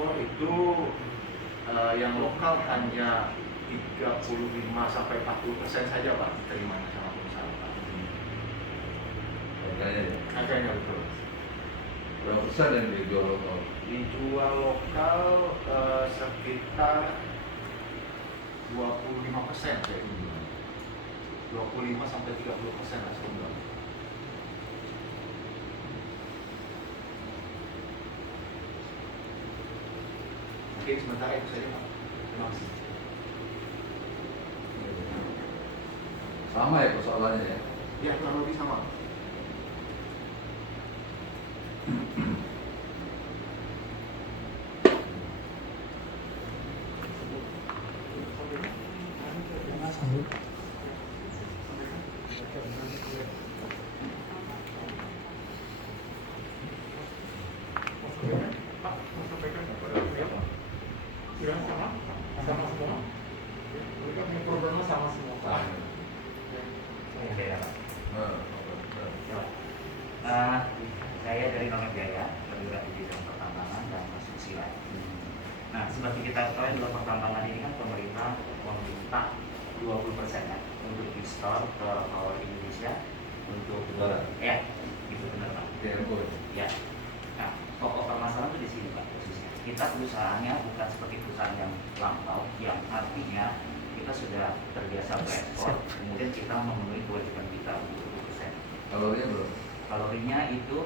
ekspor itu yang lokal hanya 35 sampai 40% saja Pak diterima sama perusahaan Pak. Harganya betul. Berapa persen yang dijual lokal? Dijual lokal sekitar 25% kayak ini. 25 sampai 30% lah sebenarnya. Oke, sementara itu saja Pak. Terima kasih. Sama ya persoalannya ya? Ya, kurang lebih sama. Sama semua. Mereka punya programnya sama semua. Saya dari Nomet Jaya, bergerak di bidang pertambangan dan konstruksi lain. Nah, seperti kita ketahui dalam pertambangan ini kan pemerintah meminta 20% ya untuk install ke Power Indonesia untuk ya, itu benar Pak. Ya. Nah, pokok permasalahan itu di sini Pak posisinya. Kita perusahaannya bukan seperti perusahaan yang lampau, yang artinya kita sudah terbiasa berekspor, kemudian kita memenuhi kewajiban kita untuk 20%. Kalorinya berapa? Kalorinya itu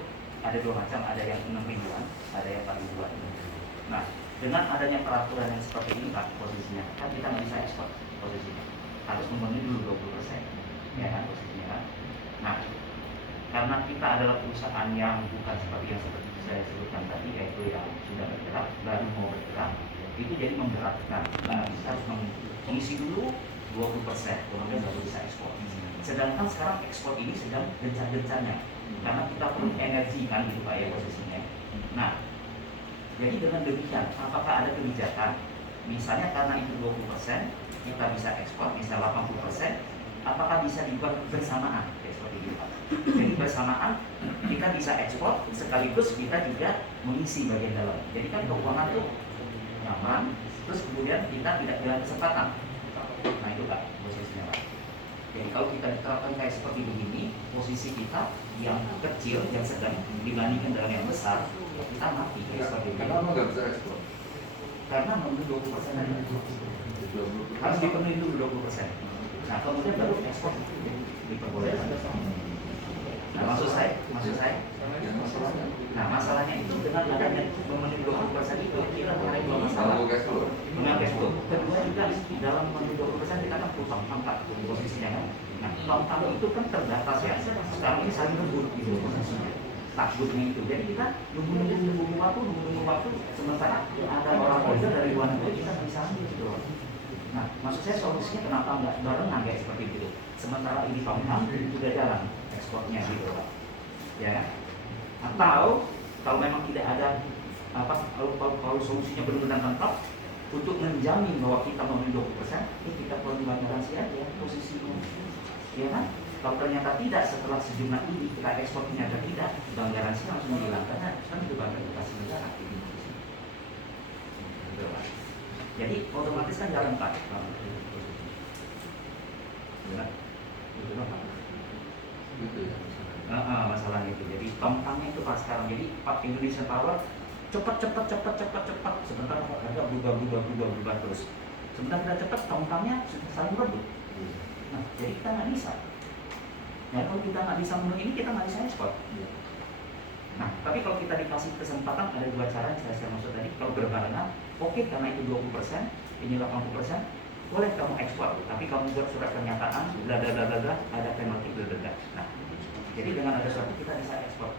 ada dua macam, ada yang 6 ribuan, ada yang 4 ribuan. Nah, dengan adanya peraturan yang seperti ini Pak posisinya, kan kita nggak bisa ekspor posisinya, harus memenuhi dulu 20%, ya kan posisinya kan. Nah, karena kita adalah perusahaan yang bukan seperti yang seperti saya sebutkan tadi, yaitu yang sudah bergerak, baru mau bergerak, itu jadi memberatkan. Nah, kita harus mengisi dulu 20%, kemudian baru bisa ekspor. Sedangkan sekarang ekspor ini sedang gencar-gencarnya, karena kita perlu energi kan gitu Pak ya posisinya. Nah, jadi dengan demikian, apakah ada kebijakan, misalnya karena itu 20%, kita bisa ekspor, misalnya 80%, apakah bisa dibuat bersamaan ekspor ini Pak? Jadi bersamaan kita bisa ekspor, sekaligus kita juga mengisi bagian dalam. Jadi kan keuangan tuh nyaman, terus kemudian kita tidak kehilangan kesempatan. Nah itu Pak posisinya Pak. Jadi kalau kita diterapkan kayak seperti begini, posisi kita yang kecil, yang sedang dibandingkan dengan yang besar, ya kita mati kayak seperti ini. Kenapa nggak bisa ekspor? Karena memenuhi 20% tadi. Harus dipenuhi dulu 20%. Nah kemudian baru ekspor diperbolehkan. Nah maksud saya, nah masalahnya itu dengan adanya memenuhi 20% itu kita mengenai dua masalah. Dengan ekspor. Kedua juga di dalam memenuhi 20% kita kan perlu pangkat posisinya kan. Nah pangkat itu kan terbatas ya. Sekarang ini saling rebut gitu posisinya. Takutnya itu. Jadi kita nunggu waktu. Sementara ada orang order dari luar negeri kita bisa ambil gitu loh. Nah, maksud saya solusinya kenapa nggak barengan kayak seperti itu? Sementara ini pangkat sudah jalan ekspornya gitu loh. Ya. Atau kalau memang tidak ada kalau solusinya benar-benar lengkap untuk menjamin bahwa kita memenuhi 20%, kita perlu garansi aja posisinya. Ya kan? Kalau ternyata tidak, setelah sejumlah ini kita ekspor ternyata tidak, bank garansi langsung dihilangkan, kan itu bank garansi negara. Jadi otomatis kan jalan Pak. Ya. Itu Pak. Gitu ya. Masalahnya itu. Jadi tompangnya itu Pak sekarang. Jadi Pak Indonesia Power cepat. Sebentar harga berubah terus. Sebentar kita cepat, tompangnya saling rebut. Nah, jadi kita nggak bisa. Ya kalau kita nggak bisa memenuhi ini, kita nggak bisa ekspor. Nah, tapi kalau kita dikasih kesempatan, ada dua cara yang saya maksud tadi. Kalau berbarengan, oke, karena itu 20%, ini 80%, boleh kamu ekspor. Tapi kamu buat surat pernyataan, ada penalti, Nah, jadi dengan ada surat kita bisa ekspor.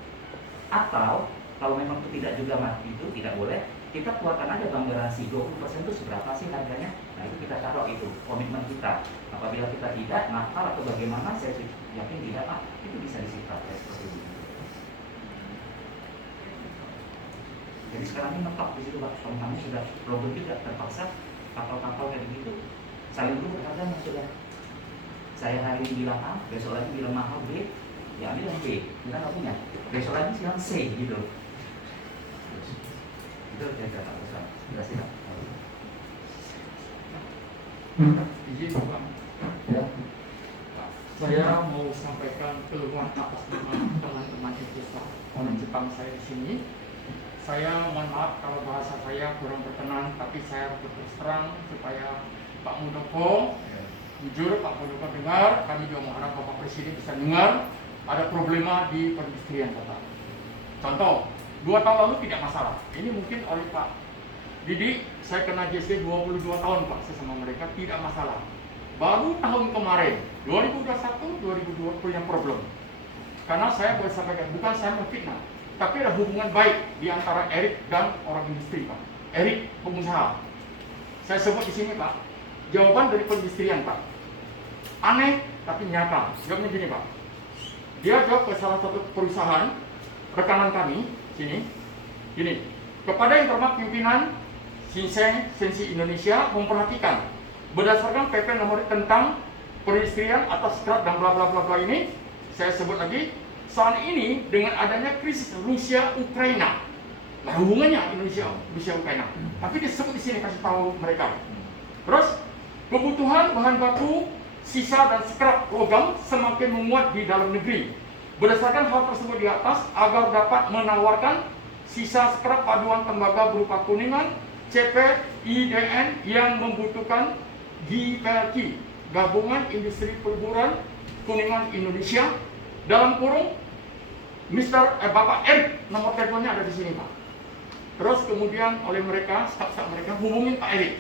Atau kalau memang itu tidak juga mati itu tidak boleh, kita keluarkan aja bank garansi 20% itu seberapa sih harganya. Nah itu kita taruh itu komitmen kita. Apabila kita tidak nakal atau bagaimana, saya yakin tidak Pak, itu bisa disita seperti ini. Jadi sekarang ini mentok di situ Pak, kami sudah problem juga terpaksa kapal-kapal kayak begitu saling dulu harganya sudah. Saya hari ini bilang A, besok lagi bilang mahal B, ya ambil yang B, kita nggak punya. Besok lagi bilang C gitu. Itu kira-kira Pak Usman. Silakan. Izin Pak. Ya. Pak, saya mau sampaikan keluhan atas nama teman-teman investor orang Jepang saya di sini. Saya mohon maaf kalau bahasa saya kurang berkenan, tapi saya berterus terang supaya Pak Muldoko jujur, Pak Muldoko dengar, kami juga mengharap Bapak Presiden bisa dengar ada problema di perindustrian Bapak. Contoh, 2 tahun lalu tidak masalah. Ini mungkin oleh Pak Didi, saya kena JC 22 tahun Pak, saya sama mereka tidak masalah. Baru tahun kemarin, 2021, 2020 yang problem. Karena saya boleh sampaikan, bukan saya memfitnah, tapi ada hubungan baik di antara Erik dan orang industri Pak. Erik pengusaha. Saya sebut di sini Pak, jawaban dari perindustrian Pak. Aneh tapi nyata. Jawabnya gini Pak. Dia jawab ke salah satu perusahaan rekanan kami sini. Gini, kepada yang terhormat pimpinan Shinsei Sensi Indonesia memperhatikan berdasarkan PP nomor tentang perindustrian atas scrap dan bla bla bla bla ini, saya sebut lagi, saat ini dengan adanya krisis Rusia Ukraina. Nah, hubungannya Indonesia Rusia Ukraina. Tapi disebut di sini kasih tahu mereka. Terus kebutuhan bahan baku sisa dan scrap logam semakin menguat di dalam negeri. Berdasarkan hal tersebut di atas, agar dapat menawarkan sisa scrap paduan tembaga berupa kuningan, CP, IDN yang membutuhkan GPLK, Gabungan Industri Peleburan Kuningan Indonesia, dalam kurung Bapak Erik, nomor teleponnya ada di sini Pak. Terus kemudian oleh mereka, staf-staf mereka hubungin Pak Erik.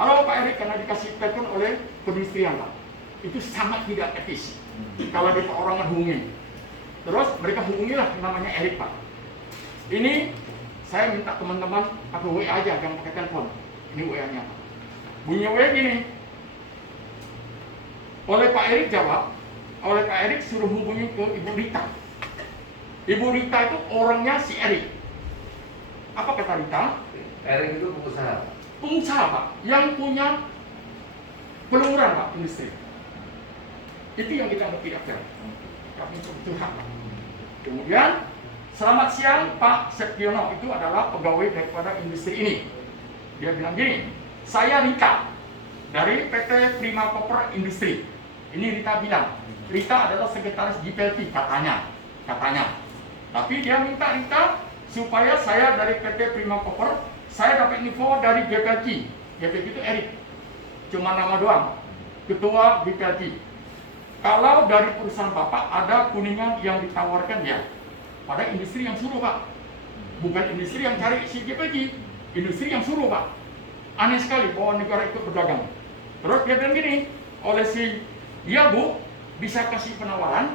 Halo Pak Erik, karena dikasih telepon oleh perindustrian Pak. Itu sangat tidak etis kalau dia orang hubungin. Terus mereka hubungilah namanya Erik Pak. Ini saya minta teman-teman pakai WA aja, jangan pakai telepon. Ini WA-nya Pak. Bunyi WA gini. Oleh Pak Erik jawab, oleh Pak Erik suruh hubungi ke Ibu Rita. Ibu Rita itu orangnya si Erik. Apa kata Rita? Erik itu pengusaha. Pengusaha Pak, yang punya peluruhan Pak, industri. Itu yang kita ngerti tidak. Kami curhat Pak. Kemudian, selamat siang Pak Septiono, itu adalah pegawai daripada industri ini. Dia bilang gini, saya Rita dari PT Prima Copper Industri. Ini Rita bilang, Rita adalah sekretaris GPLT katanya. Tapi dia minta Rita supaya saya dari PT Prima Copper, saya dapat info dari GPLT. GPLT itu Erik, cuma nama doang, ketua GPLT. Kalau dari perusahaan Bapak ada kuningan yang ditawarkan ya, pada industri yang suruh Pak, bukan industri yang cari si GPLT, industri yang suruh Pak. Aneh sekali bahwa negara ikut berdagang. Terus dia bilang gini, oleh si dia Bu, bisa kasih penawaran,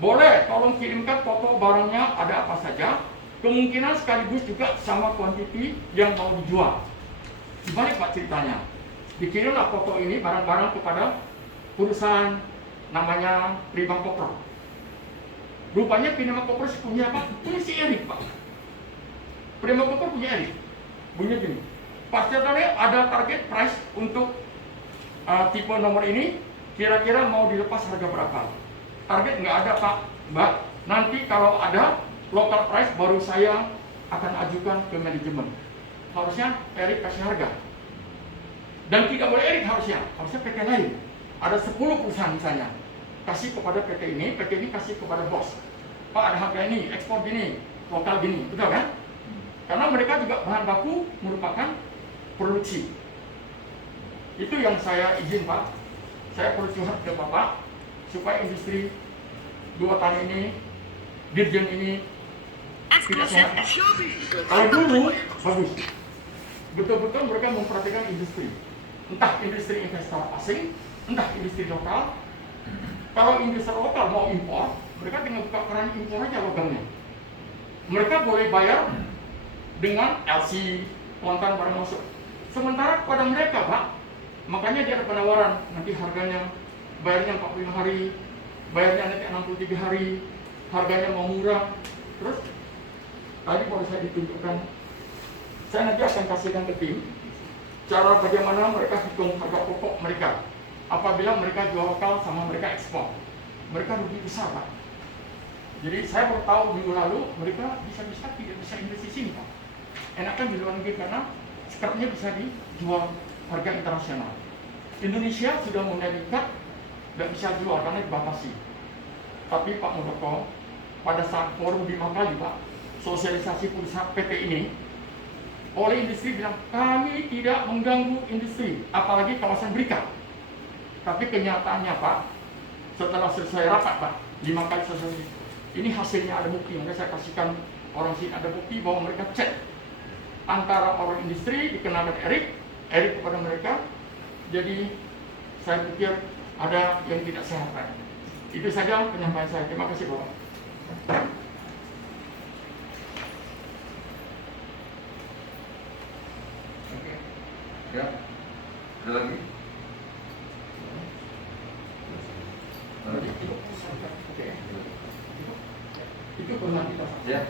boleh tolong kirimkan foto barangnya ada apa saja, kemungkinan sekaligus juga sama kuantiti yang mau dijual. Dibalik Pak ceritanya, dikirimlah foto ini barang-barang kepada perusahaan namanya Prima Copper. Rupanya Prima Copper punya apa? Punya si Erik Pak. Prima Copper punya Erik. Bunyi gini, pasca-pasca ada target price untuk tipe nomor ini, kira-kira mau dilepas harga berapa? Target nggak ada Pak, Mbak. Nanti kalau ada local price baru saya akan ajukan ke manajemen. Harusnya Erik kasih harga. Dan tidak boleh Erik harusnya PT lain. Ada 10 perusahaan misalnya, kasih kepada PT ini kasih kepada bos. Pak ada harga ini, ekspor gini, lokal gini, betul kan? Karena mereka juga bahan baku merupakan produksi. Itu yang saya izin Pak. Saya perlu curhat ke Bapak supaya industri 2 tahun ini, dirjen ini tidak sehat. Kalau dulu bagus, betul-betul mereka memperhatikan industri, entah industri investor asing, entah industri lokal. Kalau industri lokal mau impor, mereka tinggal buka keran impor aja logamnya. Mereka boleh bayar dengan LC, kontan barang masuk. Sementara pada mereka Pak, makanya dia ada penawaran, nanti harganya bayarnya 45 hari, bayarnya nanti 63 hari, harganya mau murah. Terus tadi baru saya ditunjukkan, saya nanti akan kasihkan ke tim cara bagaimana mereka hitung harga pokok mereka apabila mereka jual lokal sama mereka ekspor. Mereka rugi besar Pak. Jadi saya baru tahu minggu lalu mereka bisa-bisa tidak bisa investasi sini Pak. Enakan di luar negeri karena scrapnya bisa dijual harga internasional. Indonesia sudah mulai meningkat, nggak bisa jual karena dibatasi. Tapi Pak Muldoko, pada saat forum 5 kali Pak, sosialisasi perusahaan PT ini, oleh industri bilang, kami tidak mengganggu industri, apalagi kawasan berikat. Tapi kenyataannya Pak, setelah selesai rapat Pak, 5 kali selesai, ini hasilnya ada bukti, maka saya kasihkan orang sini ada bukti bahwa mereka cek antara orang industri dikenalkan Erik kepada mereka. Jadi saya pikir ada yang tidak sehat Pak. Itu saja penyampaian saya. Terima kasih Bapak. Oke. Ya. Ada lagi? Oke. Itu pernah kita. Ya.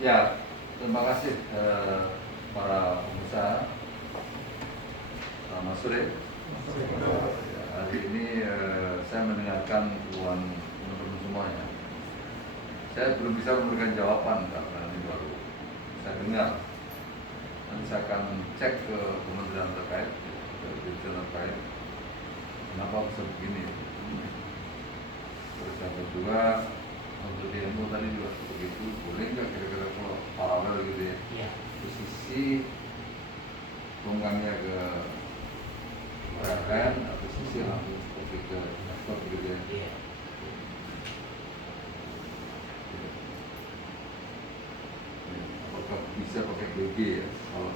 Ya. Terima kasih para pengusaha. Selamat sore. Ya, hari ini saya mendengarkan keluhan teman-teman semuanya. Saya belum bisa memberikan jawaban karena ini baru saya dengar. Nanti saya akan cek ke kementerian terkait, ke dirjen terkait, kenapa bisa begini. Terus yang kedua, untuk demo tadi juga begitu, boleh nggak kira-kira kalau paralel gitu ya? Iya. Di sisi tunggannya ke PLN atau sisi langsung seperti ke ekspor gitu ya? Iya. Apakah bisa pakai BG ya? Kalau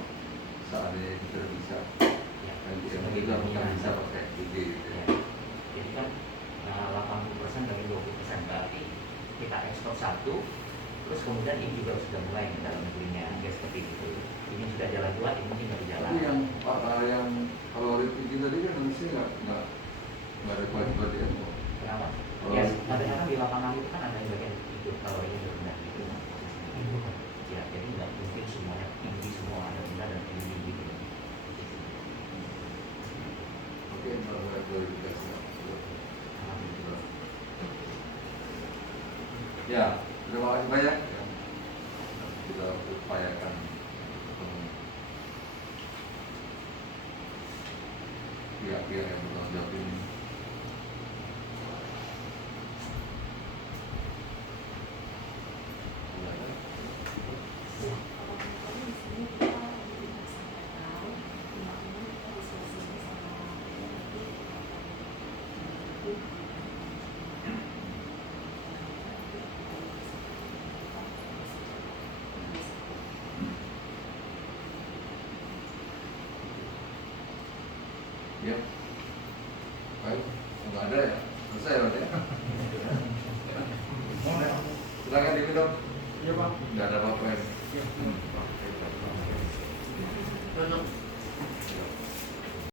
seandainya itu tidak bisa, Ya. dan kita apakah bisa pakai BG gitu ya? Ya. Jadi kan 80% dari 20% berarti kita ekspor satu, terus kemudian ini juga sudah mulai di dalam negerinya, ya seperti itu. Ini sudah jalan dua, ini tinggal berjalan. Tapi yang kalau LPG tadi kan harusnya nggak ada kewajiban di ekspor. Kenapa? Oh. Ya, kadang-kadang di lapangan itu kan ada yang bagian itu kalau ini rendah gitu. Ya, jadi nggak mungkin semuanya tinggi semua ada rendah dan tinggi gitu. Oke, kalau klarifikasi. Ya, terima kasih banyak yang kita upayakan ketemu pihak-pihak yang bertanggung jawab ini. Ya, baik, nggak ada ya, selesai berarti ya.